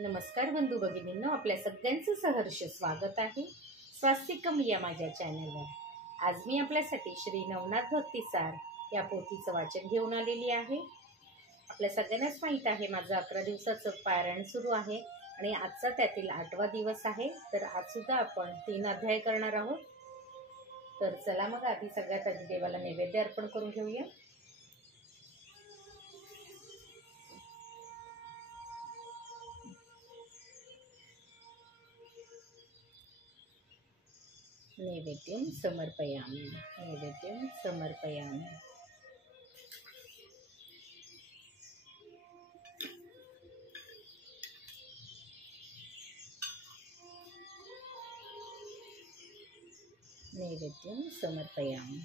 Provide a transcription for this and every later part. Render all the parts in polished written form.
नमस्कार बंधू भगिनींनो, आपल्या सगळ्यांचं सहर्ष स्वागत आहे स्वास्तिकम या माझ्या चॅनलवर। आज मी आपल्यासाठी श्री नवनाथ भक्तिसार या पोथीचं वाचन घेऊन आलेली आहे। आपल्या सगळ्यांनाच माहीत आहे माझं 11 दिवसाचं पारायण सुरू आहे आणि आजचा त्यातील 8वा दिवस आहे। तर आज सुद्धा आपण 3 अध्याय करणार आहोत। तर चला मग आधी सगळ्यात आधी देवाला नैवेद्य अर्पण करून घेऊया। नैवेद्यं समर्पयामि, नैवेद्यं समर्पयामि। नैवेद्यं समर्पयामि।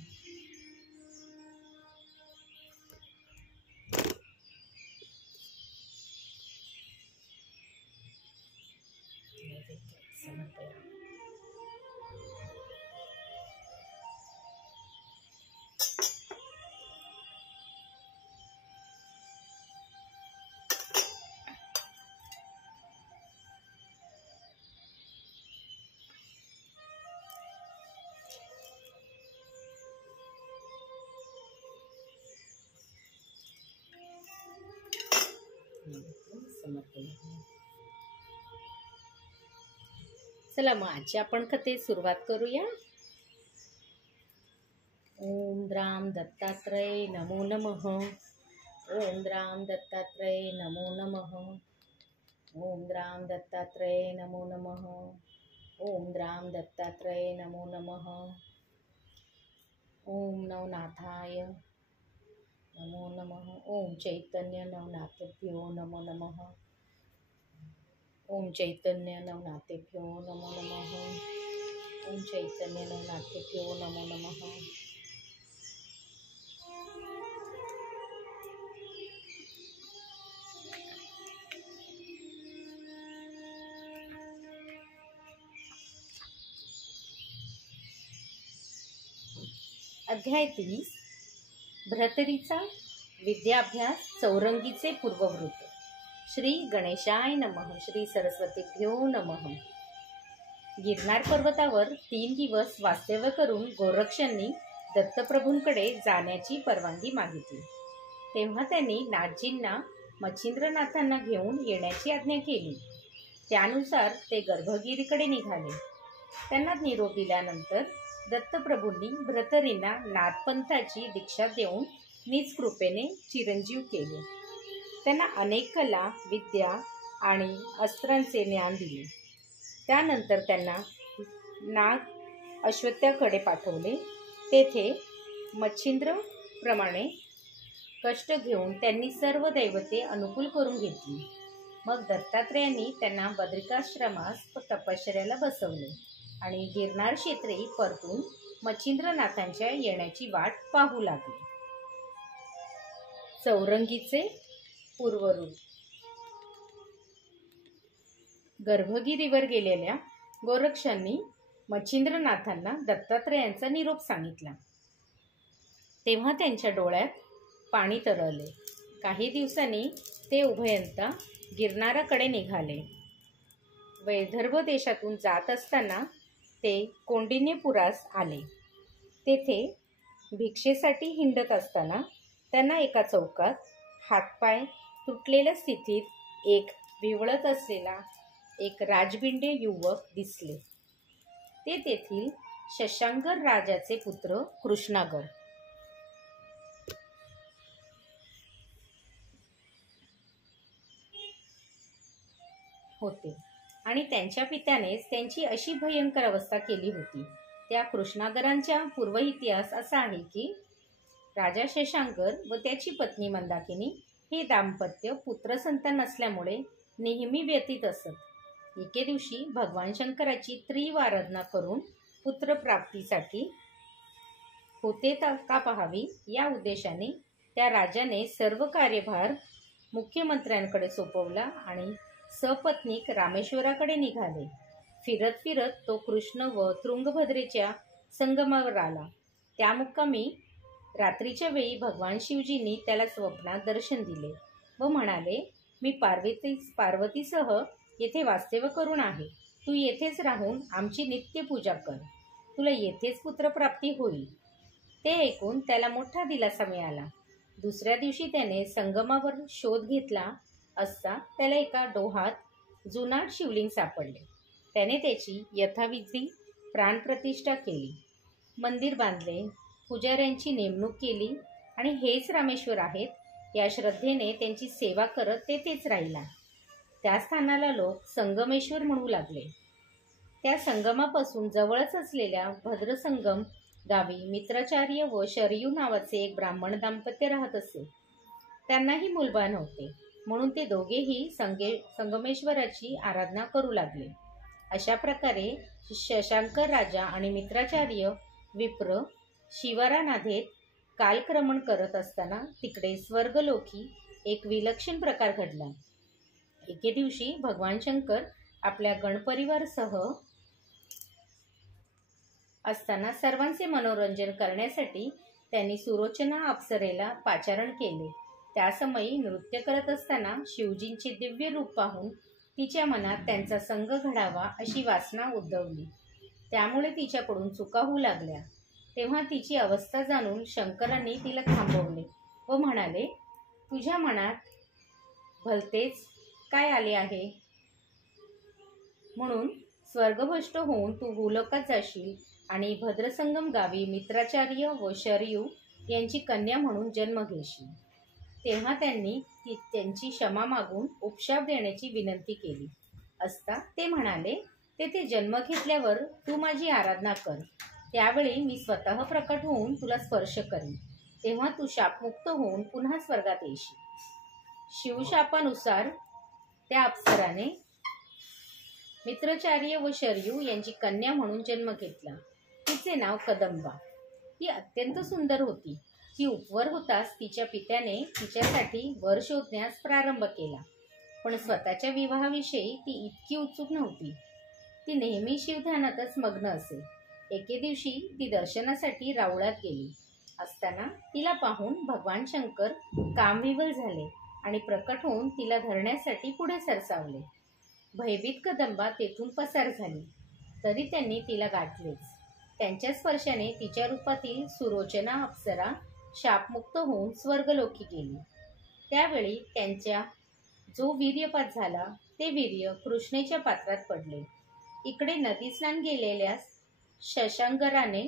नैवेद्यं समर्पयामि। चला मग आजची आपण कथेस सुरुवात करूया। ओम राम दत्तात्रय नमो नमः। ओम राम दत्तात्रय नमो नमः। ओम राम दत्तात्रय नमो नमः। ओम राम दत्तात्रय नमो नमः। ओम नवनाथाय नमो नमः। ओम चैतन्य नवनाथेभ्यो नमो नमः। ओम चैतन्य नवनाथेभ्यो नमो नमः। ओम चैतन्य नवनाथेभ्यो नमो नमः। अध्याय 30 भ्रतरीचा विद्याभ्यास चौरंगीचे पूर्ववृत्त। श्री गणेशाय नमः। श्री सरस्वतीभ्यो नमः। गिरनार पर्वतावर 3 दिवस वास्तव्य करून गोरक्षांनी दत्तप्रभूंकडे जाण्याची परवानगी मागितली। तेव्हा त्यांनी नाथजींना मच्छिंद्रनाथांना घेऊन येण्याची आज्ञा केली। त्यानुसार ते गर्भगिरीकडे निघाले। त्यांना निरोप दिल्यानंतर दत्तप्रभूंनी भ्रतरींना नाथपंथाची दीक्षा देऊन निज कृपेने चिरंजीव केले। त्यांना अनेक कला, विद्या आणि अस्त्रांचे ज्ञान दिले। त्यानंतर त्यांना नाग अश्वत्थाकडे पाठवले। तेथे मच्छिंद्रप्रमाणे कष्ट घेऊन त्यांनी सर्व दैवते अनुकूल करून घेतली। मग दत्तात्रेयांनी त्यांना बद्रिकाश्रमास तपश्चर्याला बसवले आणि गिरनार क्षेत्री परतून मच्छिंद्रनाथांच्या येण्याची वाट पाहू लागले। चौरंगीचे पूर्वरूप। गर्भगिरीवर गेलेल्या गोरक्षांनी मच्छिंद्रनाथांना दत्तात्रेयांचा निरोप सांगितला। तेव्हा त्यांच्या डोळ्यात पाणी तरळले। काही दिवसांनी ते उभयंता गिरनाराकडे निघाले। वैदर्भ देशातून जात असताना ते कौंडिन्यपुरास आले। तेथे भिक्षेसाठी हिंडत असताना त्यांना एका चौकात हातपाय तुटलेल्या स्थितीत एक विवळत असलेला एक राजबिंडे युवक दिसले। ते तेथील शशांकर राजाचे पुत्र कृष्णागर होते आणि त्यांच्या पित्यानेच त्यांची अशी भयंकर अवस्था केली होती। त्या कृष्णागरांचा पूर्व इतिहास असा आहे की राजा शशांकर व त्याची पत्नी मंदाकिनी हे दाम्पत्य पुत्रसंतान नसल्यामुळे नेहमी व्यथित असत। एके दिवशी भगवान शंकराची तीव्र आराधना करून पुत्रप्राप्तीसाठी होते का पाहावी या उद्देशाने त्या राजाने सर्व कार्यभार मुख्यमंत्र्यांकडे सोपवला आणि सपत्नीक रामेश्वराकडे निघाले। फिरत फिरत तो कृष्ण व तुंगभद्रेच्या संगमावर आला। त्या मुक्कामी रात्रीच्या वेळी भगवान शिवजींनी त्याला स्वप्नात दर्शन दिले व म्हणाले, मी पार्वतीसह येथे वास्तव्य करून आहे. तू येथेच राहून आमची नित्य पूजा कर. तुला येथेच पुत्रप्राप्ती होईल. ते ऐकून त्याला मोठा दिलासा मिळाला. दुसऱ्या दिवशी त्याने संगमावर शोध घेतला असता त्याला एका डोहात जुनाट शिवलिंग सापडले. त्याने त्याची यथाविधी प्राणप्रतिष्ठा केली, मंदिर बांधले, पुजाऱ्यांची नेमणूक केली आणि हेच रामेश्वर आहेत या श्रद्धेने त्यांची सेवा करत तेथेच राहिला. त्या स्थानाला लोक संगमेश्वर म्हणू लागले. त्या संगमापासून जवळच असलेल्या भद्रसंगम गावी मित्राचार्य व शरयू नावाचे एक ब्राह्मण दाम्पत्य राहत असे. त्यांनाही मुलबाळ नव्हते, म्हणून ते दोघेही संगमेश्वराची आराधना करू लागले. अशा प्रकारे शशांकर राजा आणि मित्राचार्य विप्र शिवारानाथेत कालक्रमण करत असताना तिकडे स्वर्गलोकी एक विलक्षण प्रकार घडला. एके दिवशी भगवान शंकर आपल्या गणपरिवारासह असताना सर्वांचे मनोरंजन करण्यासाठी त्यांनी सुरोचना अप्सरेला पाचारण केले. त्यासमयी नृत्य करत असताना शिवजींचे दिव्य रूप पाहून तिच्या मनात त्यांचा संग घडावा अशी वासना उद्भवली. त्यामुळे तिच्याकडून चुका होऊ लागल्या. तेव्हा तिची अवस्था जाणून शंकरांनी तिला थांबवले व म्हणाले, तुझ्या मनात भलतेच काय आले आहे? म्हणून स्वर्गभ्रष्ट होऊन तू भूलोकात जाशील आणि भद्रसंगम गावी मित्राचार्य व शरयू यांची कन्या म्हणून जन्म घेशील. तेव्हा त्यांनी त्यांची क्षमा मागून उपशाप देण्याची विनंती केली असता ते म्हणाले, तेथे जन्म घेतल्यावर तू माझी आराधना कर. त्यावेळी मी स्वतः प्रकट होऊन तुला स्पर्श करीन. तेव्हा तू शापमुक्त होऊन पुन्हा स्वर्गात येशील. शिवशापानुसार त्या अप्सराने मित्राचार्य व शरयू यांची कन्या म्हणून जन्म घेतला. तिचे नाव कदंबा. ती अत्यंत सुंदर होती. ती उपवर होताच तिच्या पित्याने तिच्यासाठी वर शोधण्यास प्रारंभ केला. पण स्वतःच्या विवाहाविषयी ती इतकी उत्सुक नव्हती. ती नेहमी शिवध्यानातच मग्न असे. एके दिवशी ती दर्शनासाठी रावळात गेली असताना तिला पाहून भगवान शंकर कामविवल झाले आणि प्रकट होऊन तिला धरण्यासाठी पुढे सरसावले. भयभीत कदंबा तेथून पसार झाली, तरी त्यांनी तिला गाठलेच. त्यांच्या स्पर्शाने तिच्या रूपातील सुरोचना अप्सरा शापमुक्त होऊन स्वर्गलोकी गेली. त्यावेळी त्यांच्या जो वीर्यपात झाला ते वीर्य कृष्णेच्या पात्रात पडले. इकडे नदी स्नान गेलेल्या शशांकराने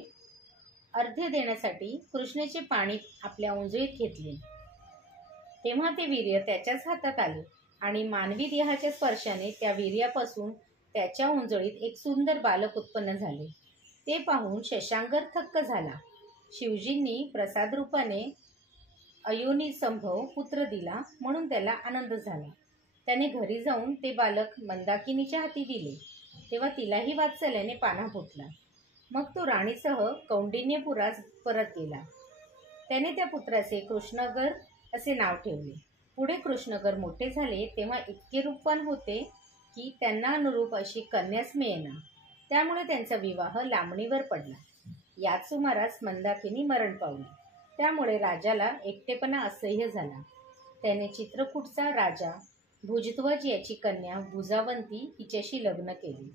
अर्ध्य देण्यासाठी कृष्णेचे पाणी आपल्या उंजळीत घेतले. तेव्हा ते वीर्य त्याच्याच हातात आले आणि मानवी देहाच्या स्पर्शाने त्या वीर्यापासून त्याच्या उंजळीत एक सुंदर बालक उत्पन्न झाले. ते पाहून शशांकर थक्क झाला. शिवजींनी प्रसाद रूपाने अयोनिसंभव पुत्र दिला म्हणून त्याला आनंद झाला. त्याने घरी जाऊन ते बालक मंदाकिनीच्या हाती दिले. तेव्हा तिलाही वात्सल्याने पाना फुटला. मग तो राणीसह कौंडिन्यपुरास परत गेला. त्याने त्या पुत्राचे कृष्णगर असे नाव ठेवले. पुढे कृष्णगर मोठे झाले तेव्हा इतके रूपवान होते की त्यांना अनुरूप अशी कन्याच मिळेना. त्यामुळे त्यांचा विवाह लांबणीवर पडला. याच सुमारास मंदाकिनी मरण पावली. त्यामुळे राजाला एकटेपणा असह्य झाला. त्याने चित्रकूटचा राजा भुजध्वज याची कन्या भुजावंती हिच्याशी लग्न केले.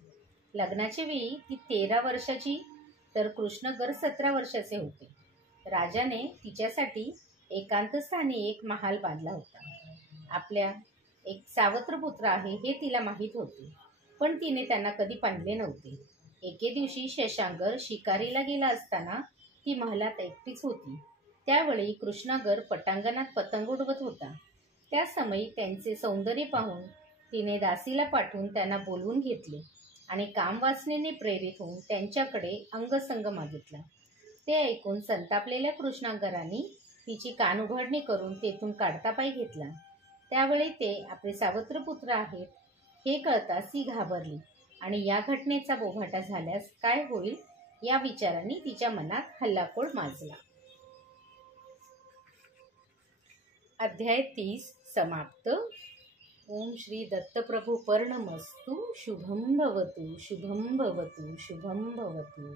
लग्नाच्या वेळी ती 13 वर्षाची तर कृष्णगर 17 वर्षाचे होते. राजाने तिच्यासाठी एकांतस्थानी एक महाल बांधला होता. आपल्या एक सावत्र पुत्र आहे हे तिला माहीत होते, पण तिने त्यांना कधी पाहिले नव्हते. एके दिवशी शशांकर शिकारीला गेला असताना ती महालात एकटीच होती. त्यावेळी कृष्णगर पटांगणात पतंग उडवत होता. त्या समयी त्यांचे सौंदर्य पाहून तिने दासीला पाठवून त्यांना बोलवून घेतले आणि कामवासनेने प्रेरित होऊन त्यांच्याकडे अंगसंग मागितला. ते ऐकून संतापलेल्या कृष्णांगरांनी तिची कानउघडणी करून तेथून काढता पाय घेतला. त्यावेळी ते आपले सावत्र पुत्र आहेत हे कळताच ती घाबरली आणि या घटनेचा बोभाटा झाल्यास काय होईल या विचारांनी तिच्या मनात हल्लाखोळ माजला. अध्याय 30 समाप्त. ओम श्री दत्तप्रभू पर्णमस्तु. शुभं भवतु, शुभं भवतु, शुभं भवतु.